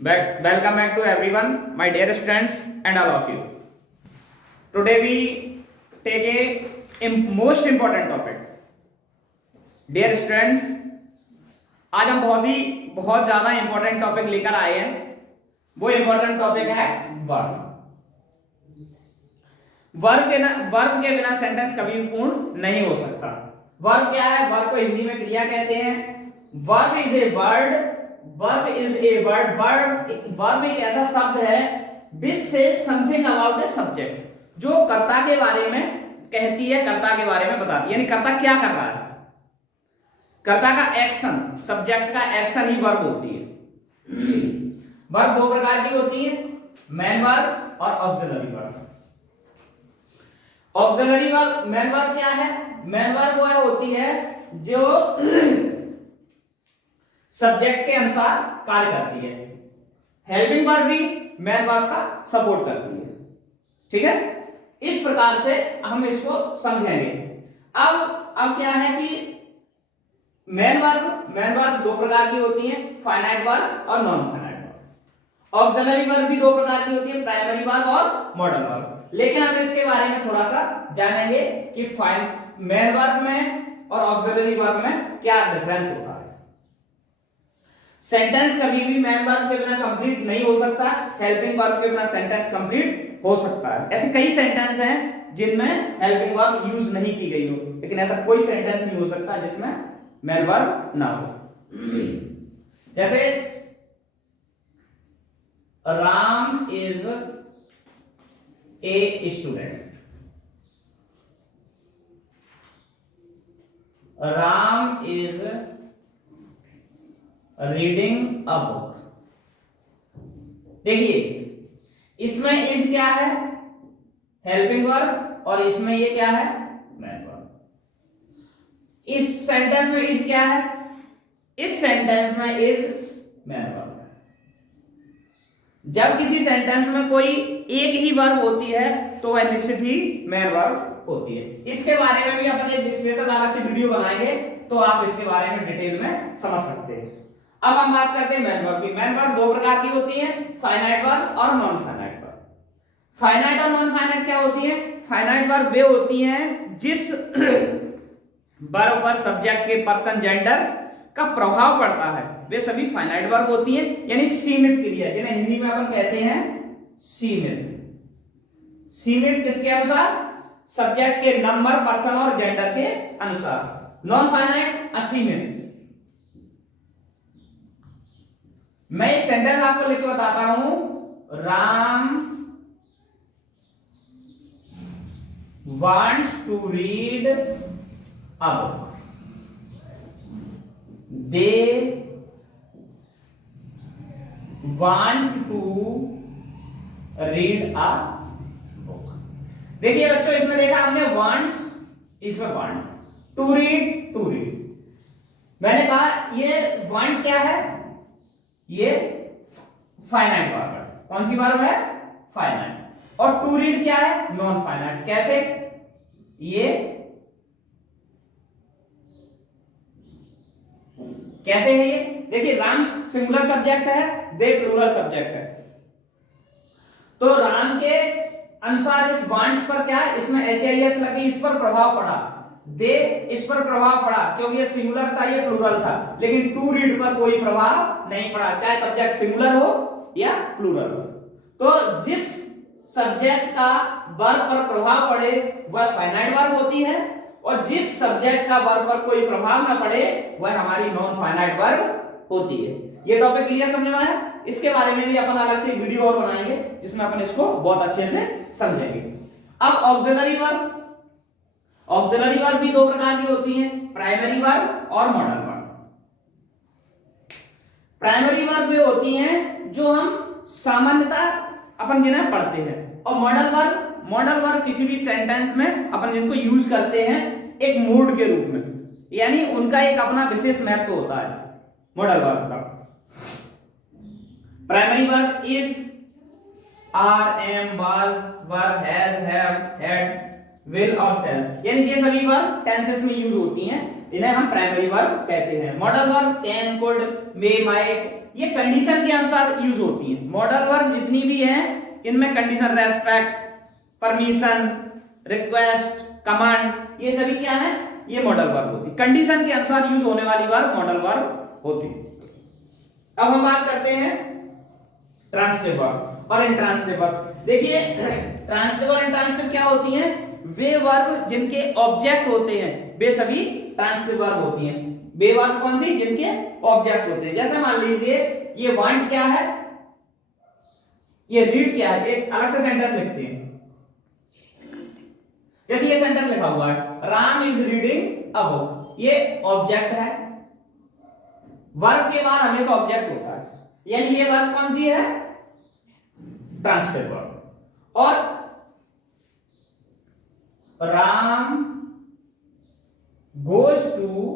Welcome back to everyone, my dear students and all of you. Today we take a most important topic. Dear students, आज हम बहुत ज़्यादा important topic लेकर आए हैं. वो important topic है verb. वर्ब के बिना सेंटेंस कभी पूर्ण नहीं हो सकता. वर्ब क्या है? वर्ब को हिंदी में क्रिया कहते हैं. Verb is a word. Verb is a word. Verb एक ऐसा शब्द है which says something about a subject, जो कर्ता के बारे में कहती है, कर्ता के बारे में बताती है. यानी कर्ता क्या कर रहा है, कर्ता का एक्शन, सब्जेक्ट का एक्शन ही वर्ब होती है. वर्ब दो प्रकार की होती है, मेन वर्ब और auxiliary verb. Auxiliary verb, main verb क्या है? मेन वर्ब वो होती है जो सब्जेक्ट के अनुसार कार्य करती है. हेल्पिंग वर्ब भी मेन वर्ब का सपोर्ट करती है. ठीक है, इस प्रकार से हम इसको समझेंगे. अब क्या है कि मेन वर्ब दो प्रकार की होती है, फाइनाइट वर्ब और non finite verb. Auxiliary verb भी दो प्रकार की होती है, प्राइमरी वर्ब और मॉडल वर्ब. लेकिन हम इसके बारे में थोड़ा सा जानेंगे कि मेन वर्ब में और ऑक्सिलरी वर्ब में क्या डिफरेंस होता है. सेंटेंस कभी भी मेन वर्ब के बिना कंप्लीट नहीं हो सकता, हेल्पिंग वर्ब के बिना सेंटेंस कंप्लीट हो सकता है. ऐसे कई सेंटेंस हैं जिनमें हेल्पिंग वर्ब यूज नहीं की गई हो, लेकिन ऐसा कोई सेंटेंस नहीं हो सकता जिसमें मेन वर्ब ना हो. जैसे Ram is a student. Ram is reading a book. देखिए इसमें इज क्या है? Helping verb. और इसमें ये क्या है? Main verb. इस सेंटेंस में इज क्या है? इस सेंटेंस में इज मेन वर्ब. जब किसी सेंटेंस में कोई एक ही वर्ब होती है तो वह निश्चित ही मेन वर्ब होती है. इसके बारे में भी अपन एक स्पेशल अलग से वीडियो बनाएंगे, तो आप इसके बारे में डिटेल में समझ सकते हैं. अब हम बात करते हैं मेन वर्ब की. मेन वर्ब दो प्रकार की होती है, फाइनाइट वर्ब और नॉन फाइनाइट वर्ब. फाइनाइट और नॉन फाइनाइट क्या होती है? फाइनाइट वर्ब वे होती हैं जिस वर्ब पर सब्जेक्ट के पर्सन जेंडर का प्रभाव पड़ता है, वे सभी फाइनाइट वर्ब होती हैं. यानी सीमित क्रिया, जिन्हें हिंदी में अपन कहते हैं सीमित. सीमित किसके अनुसार? सब्जेक्ट के नंबर, पर्सन और जेंडर के अनुसार. नॉन फाइनाइट असीमित. मैं एक सेंटेंस आपको लिख के बताता हूं. Ram wants to read a book. They want to read a book. देखिए बच्चों, इसमें देखा हमने wants, इसमें want. To read. मैंने कहा ये want क्या है? ये फाइनाइट वर्ब है. कौन सी वर्ब है? फाइनाइट. और टू रीड क्या है? Non finite. कैसे? ये कैसे है ये? देखिए राम सिंगुलर सब्जेक्ट है, दे प्लूरल सब्जेक्ट है. तो राम के अनुसार इस वांट्स पर क्या है? इसमें एस लगी, इस पर प्रभाव पड़ा. दे इस पर प्रभाव पड़ा क्योंकि ये सिंगुलर था, ये प्लूरल था. लेकिन टू रीड पर कोई प्रभाव नहीं पड़ा, चाहे सब्जेक्ट सिंगुलर हो या प्लूरल हो. तो जिस सब्जेक्ट का वर्ब पर प्रभाव पड़े वह फाइनाइट वर्ब होती है, और जिस सब्जेक्ट का वर्ब पर कोई प्रभाव ना पड़े वह हमारी नॉन फाइनाइट वर्ब होती है. ये टॉपिक क्लियर समझ में आया? इसके बारे में भी अपन अलग से वीडियो और बनाएंगे जिसमें अपन इसको बहुत अच्छे से समझेंगे. अब ऑक्सिलरी वर्ब. ऑक्सिलरी वर्ब भी दो प्रकार की होती है, प्राइमरी वर्ब और मॉडल वर्ब. प्राइमरी वर्ब वे होती हैं जो हम सामान्यतः अपन जिन्हें पढ़ते हैं, और मॉडल वर्ब किसी भी सेंटेंस में अपन जिनको यूज करते हैं एक मूड के रूप में, यानी उनका एक अपना विशेष महत्व होता है मॉडल वर्ब का. Primary verb is, are, am, was, were, has, have, had, will और शैल, यानी ये सभी वर्ब टेंसेस में यूज होती हैं, इन्हें हम प्राइमरी वर्ब कहते हैं. Modal verb can, could, may, might, ये कंडीशन के अनुसार यूज होती हैं। मॉडल वर्ब जितनी भी हैं इनमें condition, respect, permission, request, command, ये सभी क्या है, ये मॉडल वर्ब होती है। कंडीशन के अनुसार यूज होने वाली वर्ब मॉडल वर्ब होती है। अब हम बात करते हैं ट्रांसिटिव वर्ब और इंट्रांसिटिव वर्ब। देखिए ट्रांसिटिव और इंट्रांसिटिव क्या होती हैं, वे वर्ब जिनके ऑब्जेक्ट होते हैं वे सभी ट्रांसिटिव वर्ब होती हैं। वे वर्ब कौन सी, जिनके ऑब्जेक्ट होते हैं। जैसे मान लीजिए ये वांट क्या है, ये रीड क्या है, एक अलग से सेंटेंस लिखते हैं। जैसे ये सेंटेंस लिखा हुआ है, Ram is reading a book, ये ऑब्जेक्ट है। वर्ब के बाद हमेशा ऑब्जेक्ट होता है, यानी ये वर्ब कौन सी है, ट्रांसिटिव वर्ब। और राम गोज टू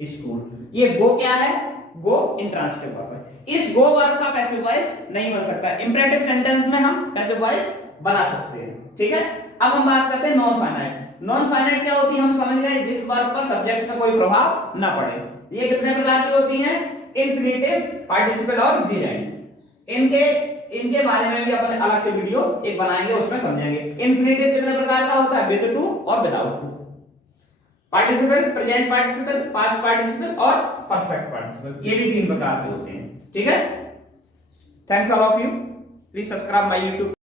स्कूल, ये गो क्या है, गो इंट्रांसिटिव वर्ब है। इस गो वर्ब का पैसिव वॉइस नहीं बन सकता, इंपरेटिव सेंटेंस में हम पैसिव वॉइस बना सकते हैं, ठीक है। अब हम बात करते हैं नॉन फाइनाइट। नॉन फाइनाइट क्या होती है, हम समझ गए, जिस वर्ब पर सब्जेक्ट का कोई प्रभाव ना पड़े। ये कितने प्रकार की होती हैं, इंफिनिटिव, पार्टिसिपल और जीरेंट। इनके बारे में भी अपन अलग से वीडियो एक बनाएंगे, उसमें समझेंगे। इंफिनिटिव कितने प्रकार का होता है, विद टू और without to. Participle, present participle, past participle और परफेक्ट पार्टिसिपल, ये भी 3 प्रकार के होते हैं, ठीक है। Thanks all of you, please subscribe my YouTube.